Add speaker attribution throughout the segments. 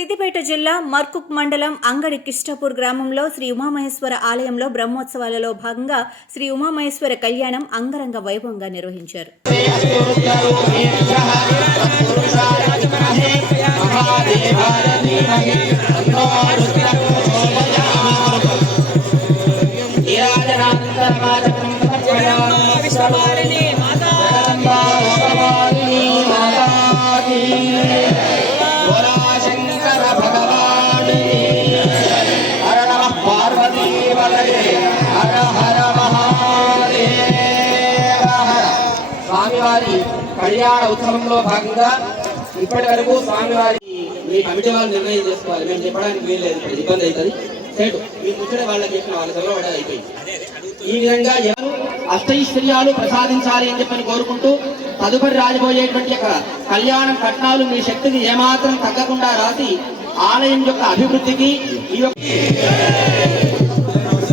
Speaker 1: సిద్దిపేట జిల్లా మర్కుక్ మండలం అంగడి కిష్టపూర్ గ్రామంలో శ్రీ ఉమామహేశ్వర ఆలయంలో బ్రహ్మోత్సవాలలో భాగంగా శ్రీ ఉమామహేశ్వర కళ్యాణం అంగరంగ వైభవంగా నిర్వహించారు.
Speaker 2: స్వామివారి కళ్యాణ ఉత్సవంలో భాగంగా ఇప్పటి వరకు స్వామివారి మీ కమిటీ వాళ్ళు నిర్ణయం చేసుకోవాలి. మేము చెప్పడానికి వీల్లేదు ఇప్పుడు ఇబ్బంది అవుతుంది. సేటు మీ ముచ్చట వాళ్ళకి చెప్పిన వాళ్ళ చదవడం అయిపోయింది. ఈ విధంగా ఎవరు అష్టైశ్వర్యాలు ప్రసాదించాలి అని చెప్పని కోరుకుంటూ తదుపరి రాజబోయేటువంటి యొక్క కళ్యాణం కట్నాలు మీ శక్తిని ఏమాత్రం తగ్గకుండా రాసి ఆలయం యొక్క అభివృద్ధికి ఈ యొక్క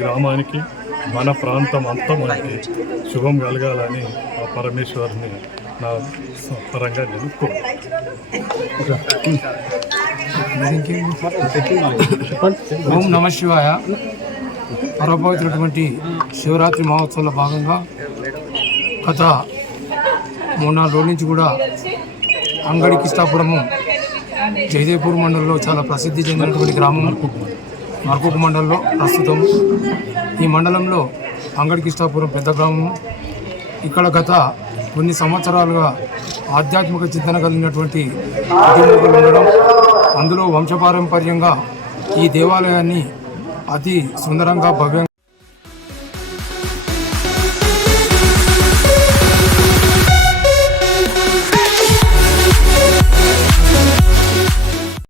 Speaker 3: గ్రామానికి మన ప్రాంతం అంతా మనకి శుభం కలగాలని ఆ పరమేశ్వరుని నా పరంగా నేను
Speaker 4: ఓం నమ శివాయ. పరపవిత్రటువంటి శివరాత్రి మహోత్సవంలో భాగంగా గత మూడు నాలుగు రోజుల నుంచి కూడా అంగడి కిష్టాపురము జయదేవ్పూర్ మండలంలో చాలా ప్రసిద్ధి చెందినటువంటి గ్రామం. మరకుక మండలంలో ప్రస్తుతం. ఈ మండలంలో అంగడి కిష్టాపురం పెద్ద గ్రామం. ఇక్కడ గత కొన్ని సంవత్సరాలుగా ఆధ్యాత్మిక చింతన కలిగినటువంటి కుటుంబీకులు ఉండడం అందులో వంశపారంపర్యంగా ఈ దేవాలయాన్ని అతి సుందరంగా భవ్యంగా